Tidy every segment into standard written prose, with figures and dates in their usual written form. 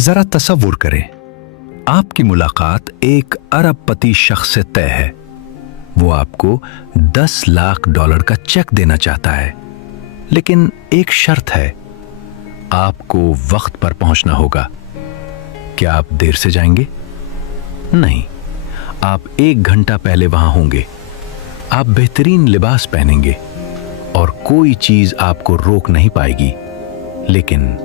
जरा तसव्वुर करें, आपकी मुलाकात एक अरबपति शख्स से तय है। वो आपको $10 लाख का चेक देना चाहता है, लेकिन एक शर्त है, आपको वक्त पर पहुंचना होगा। क्या आप देर से जाएंगे? नहीं, आप 1 घंटा पहले वहां होंगे। आप बेहतरीन लिबास पहनेंगे और कोई चीज आपको रोक नहीं पाएगी। लेकिन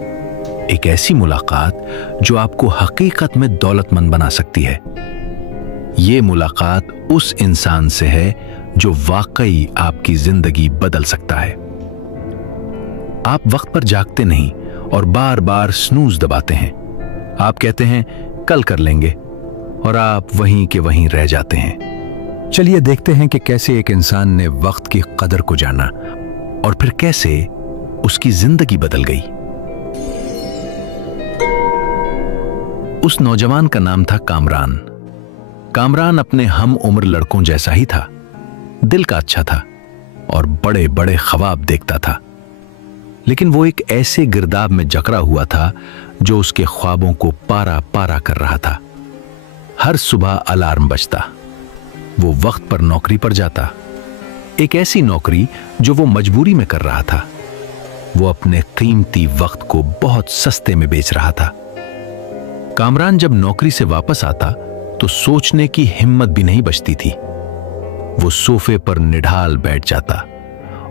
एक ऐसी मुलाकात जो आपको हकीकत में दौलतमंद बना सकती है। ये मुलाकात उस इंसान से है जो वाकई आपकी जिंदगी बदल सकता है। आप वक्त पर जागते नहीं और बार बार स्नूज दबाते हैं। आप कहते हैं कल कर लेंगे और आप वहीं के वहीं रह जाते हैं। चलिए देखते हैं कि कैसे एक इंसान ने वक्त की कदर को जाना और फिर कैसे उसकी जिंदगी बदल गई। उस नौजवान का नाम था कामरान। कामरान अपने हम उम्र लड़कों जैसा ही था। दिल का अच्छा था और बड़े बड़े ख्वाब देखता था। लेकिन वो एक ऐसे गिरदाब में जकड़ा हुआ था जो उसके ख्वाबों को पारा पारा कर रहा था। हर सुबह अलार्म बजता, वो वक्त पर नौकरी पर जाता। एक ऐसी नौकरी जो वो मजबूरी में कर रहा था। वो अपने कीमती वक्त को बहुत सस्ते में बेच रहा था। कामरान जब नौकरी से वापस आता तो सोचने की हिम्मत भी नहीं बचती थी। वो सोफे पर निढाल बैठ जाता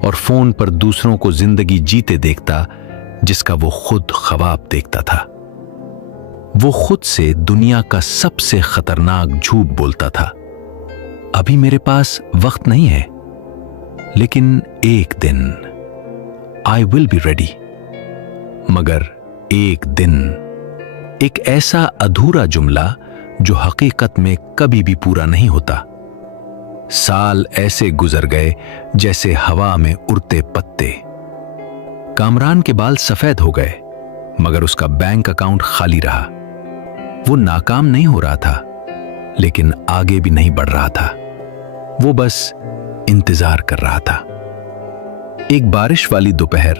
और फोन पर दूसरों को जिंदगी जीते देखता जिसका वो खुद ख्वाब देखता था। वो खुद से दुनिया का सबसे खतरनाक झूठ बोलता था। अभी मेरे पास वक्त नहीं है, लेकिन एक दिन आई विल बी रेडी। मगर एक दिन, एक ऐसा अधूरा जुमला जो हकीकत में कभी भी पूरा नहीं होता। साल ऐसे गुजर गए जैसे हवा में उड़ते पत्ते। कामरान के बाल सफेद हो गए, मगर उसका बैंक अकाउंट खाली रहा। वो नाकाम नहीं हो रहा था, लेकिन आगे भी नहीं बढ़ रहा था। वो बस इंतजार कर रहा था। एक बारिश वाली दोपहर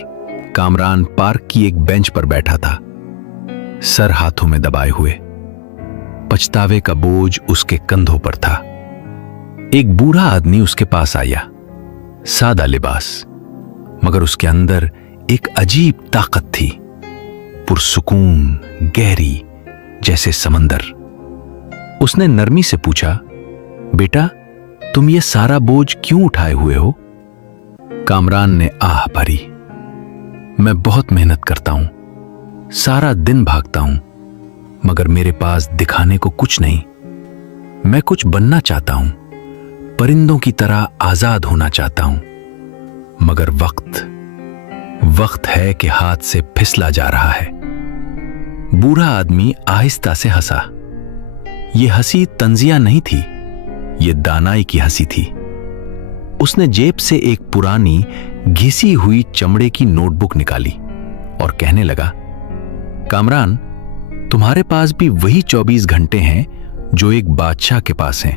कामरान पार्क की एक बेंच पर बैठा था, सर हाथों में दबाए हुए। पछतावे का बोझ उसके कंधों पर था। एक बूढ़ा आदमी उसके पास आया, सादा लिबास, मगर उसके अंदर एक अजीब ताकत थी, पुरसुकून, गहरी, जैसे समंदर। उसने नरमी से पूछा, बेटा, तुम ये सारा बोझ क्यों उठाए हुए हो? कामरान ने आह भरी। मैं बहुत मेहनत करता हूं, सारा दिन भागता हूं, मगर मेरे पास दिखाने को कुछ नहीं। मैं कुछ बनना चाहता हूं, परिंदों की तरह आजाद होना चाहता हूं, मगर वक्त है कि हाथ से फिसला जा रहा है। बूढ़ा आदमी आहिस्ता से हंसा। यह हंसी तंजिया नहीं थी, यह दानाई की हंसी थी। उसने जेब से एक पुरानी घिसी हुई चमड़े की नोटबुक निकाली और कहने लगा, कामरान, तुम्हारे पास भी वही 24 घंटे हैं जो एक बादशाह के पास हैं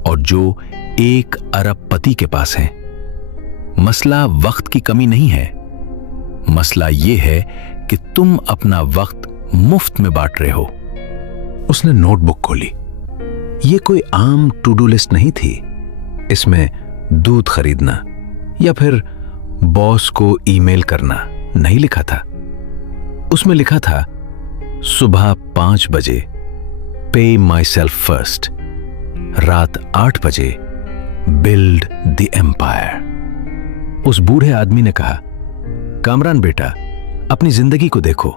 और जो एक अरबपति के पास हैं। मसला वक्त की कमी नहीं है, मसला यह है कि तुम अपना वक्त मुफ्त में बांट रहे हो। उसने नोटबुक खोली। यह कोई आम टू डू लिस्ट नहीं थी। इसमें दूध खरीदना या फिर बॉस को ईमेल करना नहीं लिखा था। उसमें लिखा था, सुबह 5 बजे पे माई सेल्फ फर्स्ट, रात 8 बजे बिल्ड द एम्पायर। उस बूढ़े आदमी ने कहा, कामरान बेटा, अपनी जिंदगी को देखो।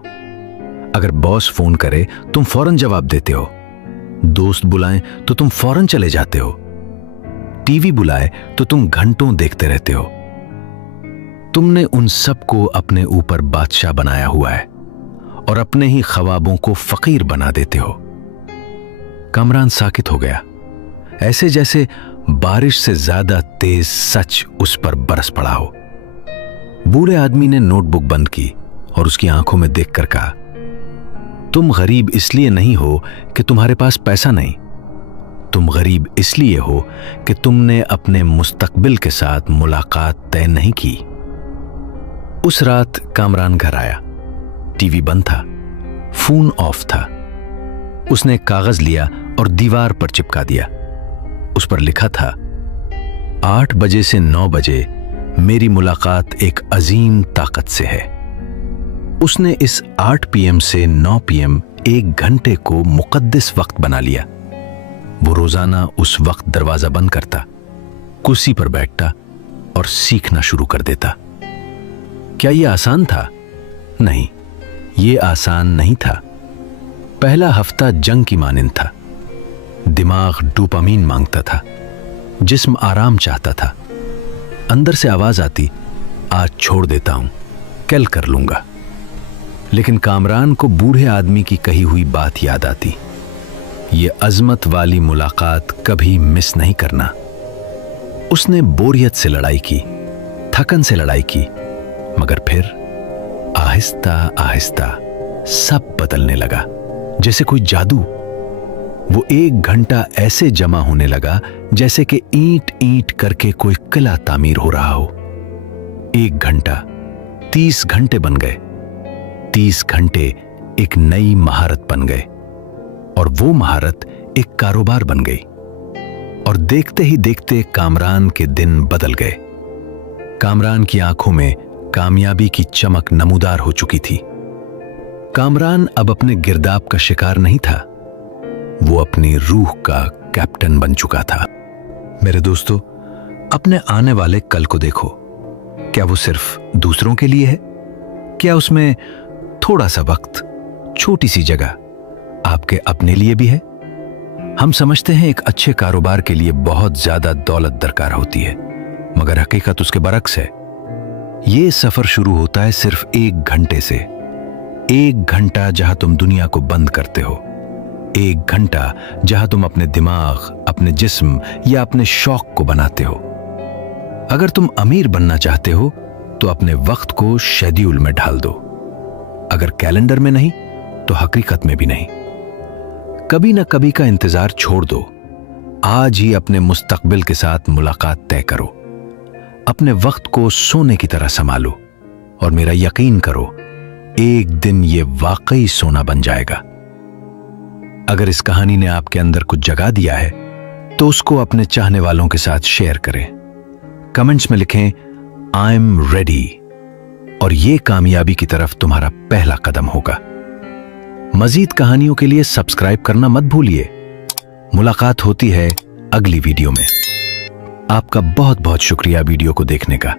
अगर बॉस फोन करे तुम फौरन जवाब देते हो, दोस्त बुलाएं तो तुम फौरन चले जाते हो, टीवी बुलाए तो तुम घंटों देखते रहते हो। तुमने उन सबको अपने ऊपर बादशाह बनाया हुआ है और अपने ही ख्वाबों को फकीर बना देते हो। कामरान साकित हो गया, ऐसे जैसे बारिश से ज्यादा तेज सच उस पर बरस पड़ा हो। बूढ़े आदमी ने नोटबुक बंद की और उसकी आंखों में देखकर कहा, तुम गरीब इसलिए नहीं हो कि तुम्हारे पास पैसा नहीं, तुम गरीब इसलिए हो कि तुमने अपने मुस्तकबिल के साथ मुलाकात तय नहीं की। उस रात कामरान घर आया। टीवी बंद था, फोन ऑफ था। उसने एक कागज लिया और दीवार पर चिपका दिया। उस पर लिखा था, 8 बजे से 9 बजे मेरी मुलाकात एक अजीम ताकत से है। उसने इस 8 PM से 9 PM 1 घंटे को मुकद्दस वक्त बना लिया। वो रोजाना उस वक्त दरवाजा बंद करता, कुर्सी पर बैठता और सीखना शुरू कर देता। क्या यह आसान था? नहीं, यह आसान नहीं था। पहला हफ्ता जंग की मानिंद था। दिमाग डोपामीन मांगता था, जिस्म आराम चाहता था। अंदर से आवाज आती, आज छोड़ देता हूं, कल कर लूंगा। लेकिन कामरान को बूढ़े आदमी की कही हुई बात याद आती, ये अजमत वाली मुलाकात कभी मिस नहीं करना। उसने बोरियत से लड़ाई की, थकन से लड़ाई की, मगर फिर आहिस्ता आहिस्ता सब बदलने लगा, जैसे कोई जादू। वो 1 घंटा ऐसे जमा होने लगा जैसे कि ईंट ईंट करके कोई किला तामीर हो रहा हो। 1 घंटा 30 घंटे बन गए, 30 घंटे एक नई महारत बन गए, और वो महारत एक कारोबार बन गई। और देखते ही देखते कामरान के दिन बदल गए। कामरान की आंखों में कामयाबी की चमक नमूदार हो चुकी थी। कामरान अब अपने गिरदाब का शिकार नहीं था, वो अपनी रूह का कैप्टन बन चुका था। मेरे दोस्तों, अपने आने वाले कल को देखो। क्या वो सिर्फ दूसरों के लिए है? क्या उसमें थोड़ा सा वक्त, छोटी सी जगह आपके अपने लिए भी है? हम समझते हैं एक अच्छे कारोबार के लिए बहुत ज्यादा दौलत दरकार होती है, मगर हकीकत उसके बरक्स है। यह सफर शुरू होता है सिर्फ 1 घंटे से। 1 घंटा जहां तुम दुनिया को बंद करते हो, 1 घंटा जहां तुम अपने दिमाग, अपने जिस्म या अपने शौक को बनाते हो। अगर तुम अमीर बनना चाहते हो तो अपने वक्त को शेड्यूल में ढाल दो। अगर कैलेंडर में नहीं तो हकीकत में भी नहीं। कभी ना कभी का इंतजार छोड़ दो। आज ही अपने मुस्तकबिल के साथ मुलाकात तय करो। अपने वक्त को सोने की तरह संभालो, और मेरा यकीन करो, एक दिन ये वाकई सोना बन जाएगा। अगर इस कहानी ने आपके अंदर कुछ जगा दिया है तो उसको अपने चाहने वालों के साथ शेयर करें। कमेंट्स में लिखें, आई एम रेडी, और ये कामयाबी की तरफ तुम्हारा पहला कदम होगा। मजीद कहानियों के लिए सब्सक्राइब करना मत भूलिए। मुलाकात होती है अगली वीडियो में। आपका बहुत बहुत शुक्रिया वीडियो को देखने का।